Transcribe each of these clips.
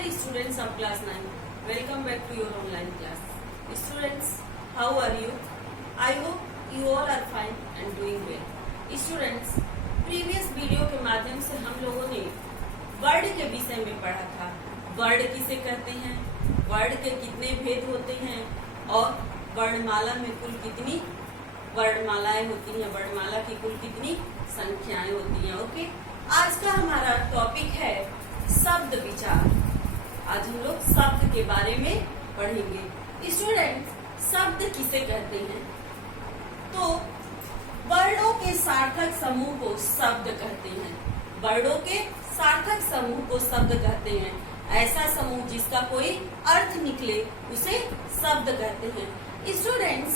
Dear students of class 9, welcome back to your online class. Students, how are you? I hope you all are fine and doing well. Students, previous video के माध्यम से हम लोगों ने word के विषय में पढ़ा था। वर्ड किसे कहते हैं, वर्ड के कितने भेद होते हैं और वर्णमाला में कुल कितनी वर्णमालाएं होती हैं, वर्णमाला की कुल कितनी संख्याएं होती हैं। ओके, आज का हमारा टॉपिक है शब्द विचार। आज हम लोग शब्द के बारे में पढ़ेंगे। स्टूडेंट, शब्द किसे कहते हैं? तो वर्णों के सार्थक समूह को शब्द कहते हैं। वर्णों के सार्थक समूह को शब्द कहते हैं। ऐसा समूह जिसका कोई अर्थ निकले उसे शब्द कहते हैं। स्टूडेंट्स,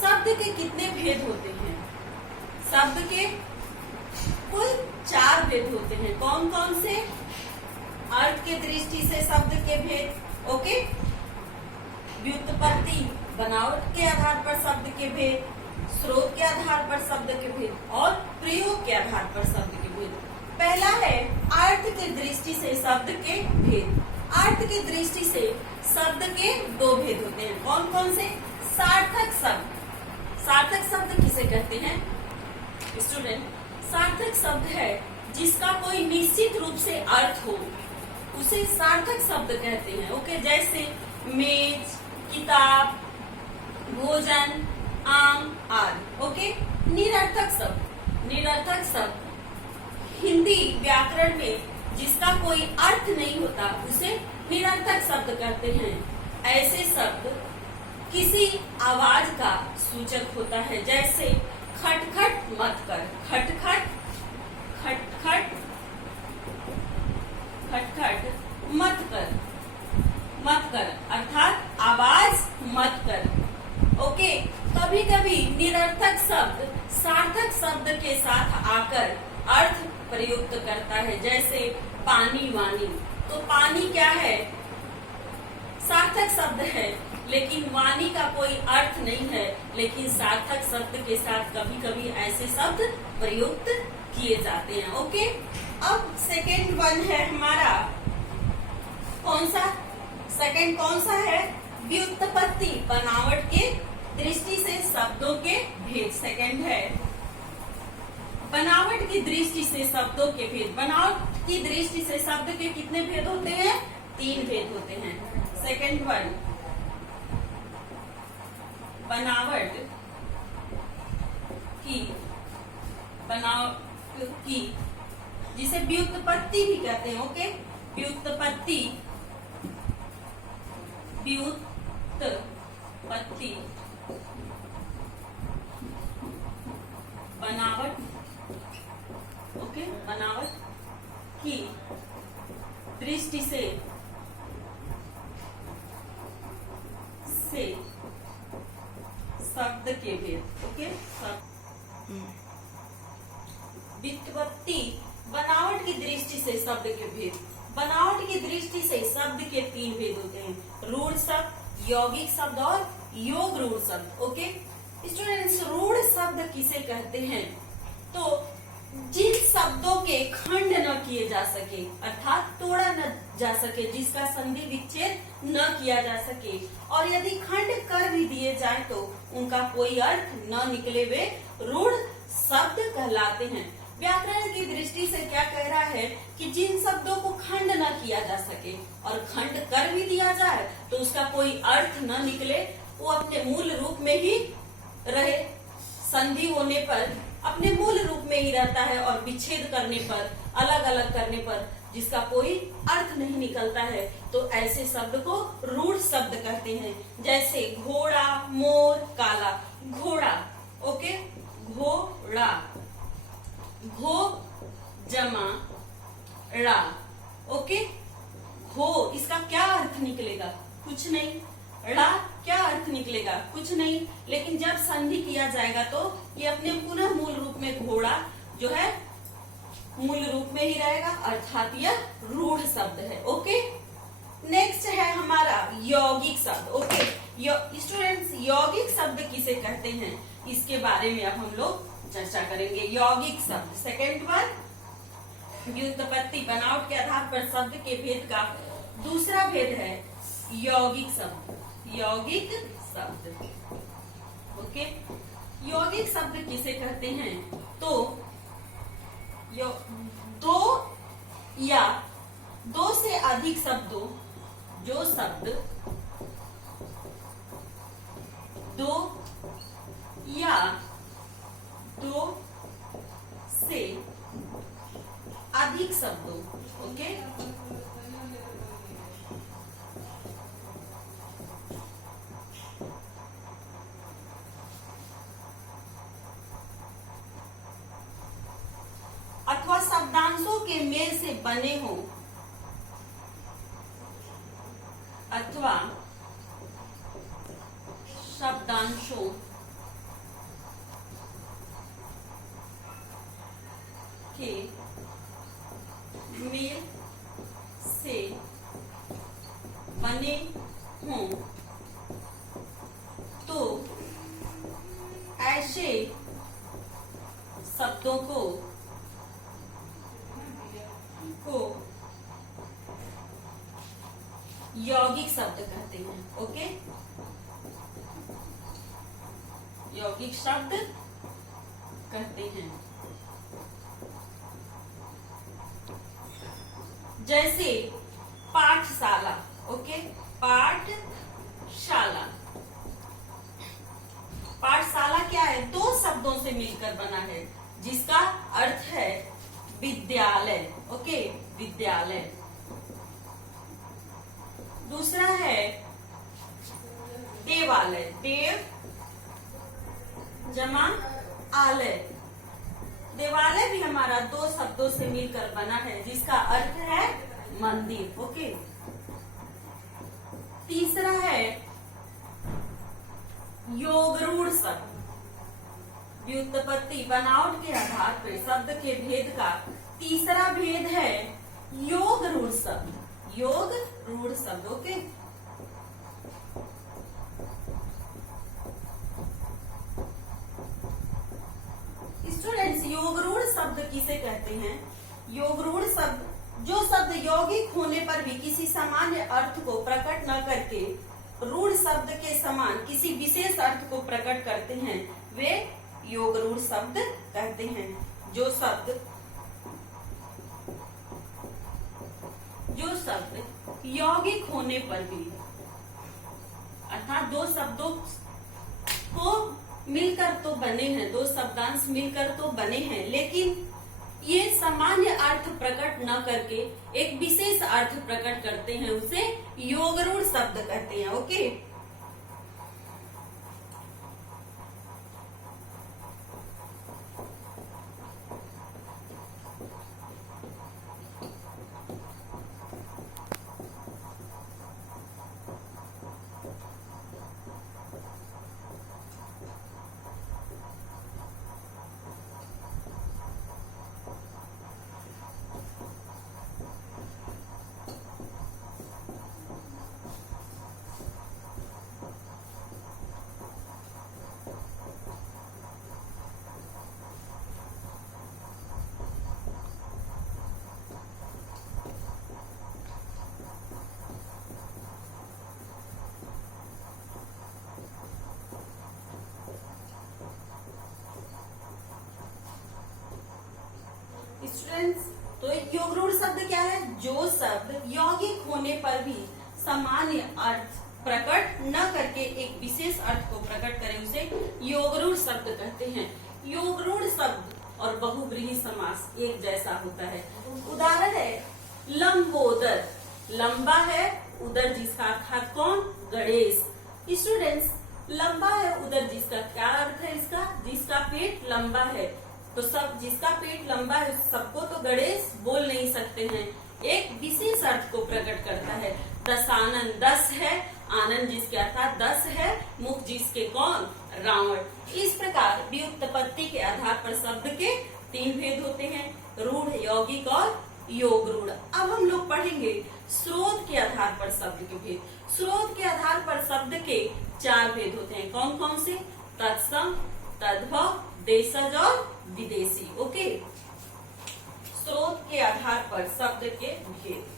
शब्द के कितने भेद होते हैं? शब्द के कुल 4 भेद होते हैं। कौन कौन से? अर्थ के दृष्टि से शब्द के भेद, ओके, व्युत्पत्ति बनावट के आधार पर शब्द के भेद, स्रोत के आधार पर शब्द के भेद और प्रयोग के आधार पर शब्द के भेद। पहला है अर्थ की दृष्टि से शब्द के भेद। अर्थ की दृष्टि से शब्द के 2 भेद होते हैं। कौन कौन से? सार्थक शब्द। सार्थक शब्द किसे कहते हैं? स्टूडेंट, सार्थक शब्द है जिसका कोई निश्चित रूप से अर्थ हो, उसे सार्थक शब्द कहते हैं। ओके, जैसे मेज, किताब, भोजन, आम आदि। ओके, निरर्थक शब्द। निरर्थक शब्द हिंदी व्याकरण में जिसका कोई अर्थ नहीं होता उसे निरर्थक शब्द कहते हैं। ऐसे शब्द किसी आवाज का सूचक होता है, जैसे खटखट मत कर, खटखट, खटखट, खटखट मत कर, मत कर अर्थात आवाज मत कर। ओके, कभी कभी निरर्थक शब्द सार्थक शब्द के साथ आकर अर्थ प्रयुक्त करता है, जैसे पानी वानी। तो पानी क्या है? सार्थक शब्द है, लेकिन वाणी का कोई अर्थ नहीं है, लेकिन सार्थक शब्द के साथ कभी कभी ऐसे शब्द प्रयुक्त किए जाते हैं। ओके, अब सेकेंड वन है हमारा, कौन सा? सेकेंड कौन सा है? व्युत्पत्ति, बनावट के दृष्टि से शब्दों के भेद। सेकेंड है बनावट की दृष्टि से शब्दों के भेद। बनावट की दृष्टि से शब्द के कितने भेद होते हैं? 3 भेद होते हैं। सेकेंड वन, बनावट की जिसे व्युत्पत्ति भी कहते हैं। ओके, व्युत्पत्ति, व्युत्पत्ति, बनावट, ओके, बनावट की दृष्टि से शब्द के भेद। ओके, व्युत्पत्ति, बनावट की दृष्टि से शब्द के भेद। बनावट की दृष्टि से शब्द के 3 भेद होते हैं, रूढ़ शब्द, यौगिक शब्द और योग रूढ़ शब्द। ओके स्टूडेंट्स, रूढ़ शब्द किसे कहते हैं? तो जिन शब्दों के खंड न किए जा सके, अर्थात तोड़ा न जा सके, जिसका संधि विच्छेद न किया जा सके, और यदि खंड कर भी दिए जाए तो उनका कोई अर्थ न निकले, वे रूढ़ शब्द कहलाते हैं। व्याकरण की दृष्टि से क्या कह रहा है कि जिन शब्दों को खंड न किया जा सके और खंड कर भी दिया जाए तो उसका कोई अर्थ न निकले, वो अपने मूल रूप में ही रहे, संधि होने पर अपने मूल रूप में ही रहता है, और विच्छेद करने पर, अलग अलग करने पर जिसका कोई अर्थ नहीं निकलता है, तो ऐसे शब्द को रूढ़ शब्द कहते हैं। जैसे घोड़ा, मोर, काला। घोड़ा, ओके, घोड़ा, घो जमा ड़ा। ओके, घो, इसका क्या अर्थ निकलेगा? कुछ नहीं। ड़ा, क्या अर्थ निकलेगा? कुछ नहीं। लेकिन जब संधि किया जाएगा तो ये अपने पुनः मूल रूप में घोड़ा जो है मूल रूप में ही रहेगा, अर्थात यह रूढ़ शब्द है। ओके, नेक्स्ट है हमारा यौगिक शब्द। ओके स्टूडेंट्स, यौगिक शब्द किसे कहते हैं इसके बारे में अब हम लोग चर्चा करेंगे। यौगिक शब्द, सेकेंड वन व्युत्पत्ति बनावट के आधार पर शब्द के भेद का दूसरा भेद है यौगिक शब्द। यौगिक शब्द, ओके। यौगिक शब्द किसे कहते हैं? तो दो या दो से अधिक शब्दों, जो शब्द दो या दो से अधिक शब्दों, ओके, अथवा शब्दांशों के मेल से बने हो, अथवा शब्दांशों के मेल से बने हों, तो ऐसे शब्दों को यौगिक शब्द कहते हैं, ओके। यौगिक शब्द कहते हैं। जैसे पाठशाला, ओके, पाठशाला। पाठशाला क्या है? दो शब्दों से मिलकर बना है, जिसका अर्थ है विद्यालय, ओके, विद्यालय। दूसरा है देवालय, देव जमा आलय। देवालय भी हमारा दो शब्दों से मिलकर बना है, जिसका अर्थ है मंदिर, ओके। तीसरा है योगरूढ़ शब्द। व्युत्पत्ति बनावट के आधार पर शब्द के भेद का तीसरा भेद है योगरूढ़ शब्द। योगरूढ़ शब्द, ओके। स्टूडेंट्स, योगरूढ़ शब्द किसे कहते हैं? योगरूढ़ शब्द, जो शब्द यौगिक होने पर भी किसी सामान्य अर्थ को प्रकट न करके रूढ़ शब्द के समान किसी विशेष अर्थ को प्रकट करते हैं, वे योगरूढ़ शब्द कहते हैं। जो शब्द यौगिक होने पर भी, अर्थात दो शब्दों को मिलकर तो बने हैं, दो शब्दांश मिलकर तो बने हैं, लेकिन ये सामान्य अर्थ प्रकट न करके एक विशेष अर्थ प्रकट करते हैं, उसे योगरूढ़ शब्द कहते हैं, ओके। स्टूडेंट्स, तो योगरूढ़ शब्द क्या है? जो शब्द यौगिक होने पर भी सामान्य अर्थ प्रकट न करके एक विशेष अर्थ को प्रकट करे, उसे योगरूढ़ शब्द कहते हैं। योगरूढ़ शब्द और बहुव्रीहि समास एक जैसा होता है। उदाहरण है लंबोदर, लंबा है उदर, जिसका अर्थात कौन? गणेश। स्टूडेंट्स, लंबा है उदर, जिसका क्या अर्थ है? इसका, जिसका पेट लंबा है। तो सब जिसका पेट लंबा है सबको तो गणेश बोल नहीं सकते हैं, एक विशेष अर्थ को प्रकट करता है। दशानन, 10 है, आनंद जिसके अर्थात 10 है, मुख जिसके कौन? रावण। इस प्रकार व्युत्पत्ति के आधार पर शब्द के 3 भेद होते हैं, रूढ़, यौगिक और योगरूढ़। अब हम लोग पढ़ेंगे स्रोत के आधार पर शब्द के भेद। स्रोत के आधार पर शब्द के 4 भेद होते हैं। कौन कौन से? तत्सम, तद्भव, देशज और विदेशी, ओके। स्रोत के आधार पर शब्द के भेद।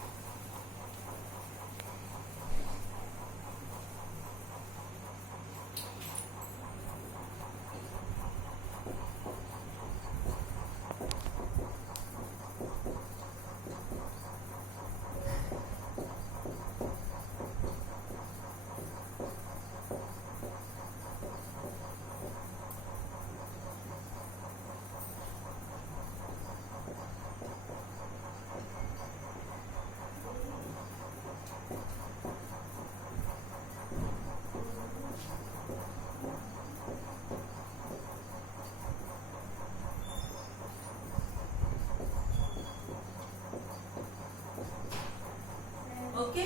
ओके,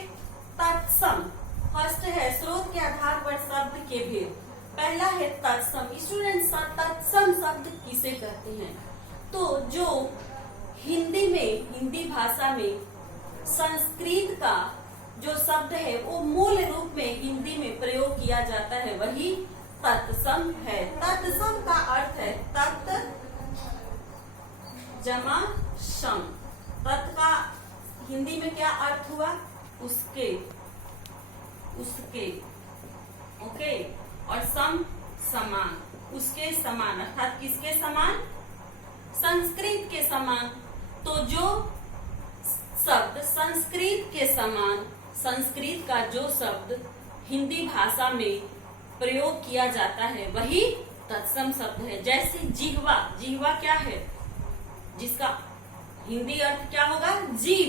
तत्सम फर्स्ट है स्रोत के आधार पर शब्द के भेद। पहला है तत्सम। स्टूडेंट्स, तत्सम शब्द किसे कहते हैं? तो जो हिंदी भाषा में संस्कृत का जो शब्द है वो मूल रूप में हिंदी में प्रयोग किया जाता है, वही तत्सम है। तत्सम का अर्थ है तत् जमा सम। तत् का हिंदी में क्या अर्थ हुआ? उसके ओके, और सम समान, उसके समान, अर्थात किसके समान? संस्कृत के समान। तो जो शब्द संस्कृत के समान, संस्कृत का जो शब्द हिंदी भाषा में प्रयोग किया जाता है वही तत्सम शब्द है। जैसे जिह्वा, जिह्वा क्या है? जिसका हिंदी अर्थ क्या होगा? जीव।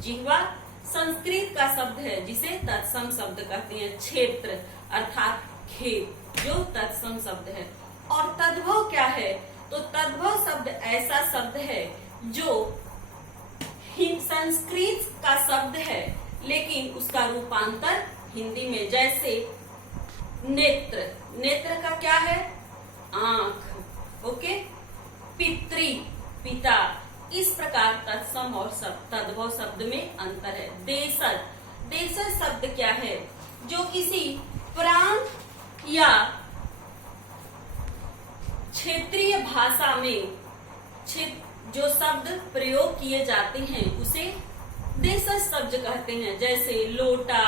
जिह्वा संस्कृत का शब्द है जिसे तत्सम शब्द कहते हैं। क्षेत्र अर्थात खेत, जो तत्सम शब्द है। और तद्भव क्या है? तो तद्भव शब्द ऐसा शब्द है जो संस्कृत का शब्द है लेकिन उसका रूपांतर हिंदी में, जैसे नेत्र, नेत्र का क्या है? आंख। ओके, पितृ, पिता। इस प्रकार तत्सम और तद्भव शब्द में अंतर है। देशज, देशज शब्द क्या है? जो किसी प्रांत या क्षेत्रीय भाषा में जो शब्द प्रयोग किए जाते हैं उसे देशज शब्द कहते हैं, जैसे लोटा,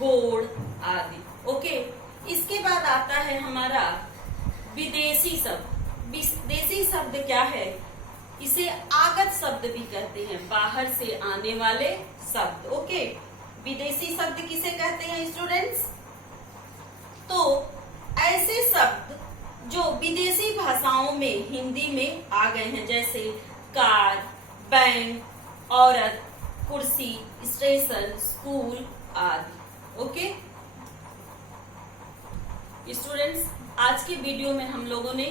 गोड़ आदि। ओके, इसके बाद आता है हमारा विदेशी शब्द। विदेशी शब्द क्या है? इसे आगत शब्द भी कहते हैं, बाहर से आने वाले शब्द। ओके, विदेशी शब्द किसे कहते हैं स्टूडेंट्स? तो ऐसे शब्द जो विदेशी भाषाओं में हिंदी में आ गए हैं, जैसे कार, बैंक, औरत, कुर्सी, स्टेशन, स्कूल आदि। ओके स्टूडेंट्स, आज के वीडियो में हम लोगों ने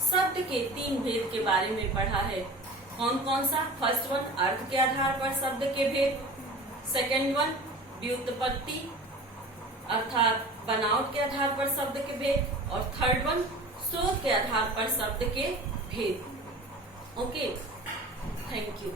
शब्द के 3 भेद के बारे में पढ़ा है। कौन कौन सा? फर्स्ट वन अर्थ के आधार पर शब्द के भेद, सेकंड वन व्युत्पत्ति अर्थात बनावट के आधार पर शब्द के भेद, और थर्ड वन स्रोत के आधार पर शब्द के भेद। Okay, thank you.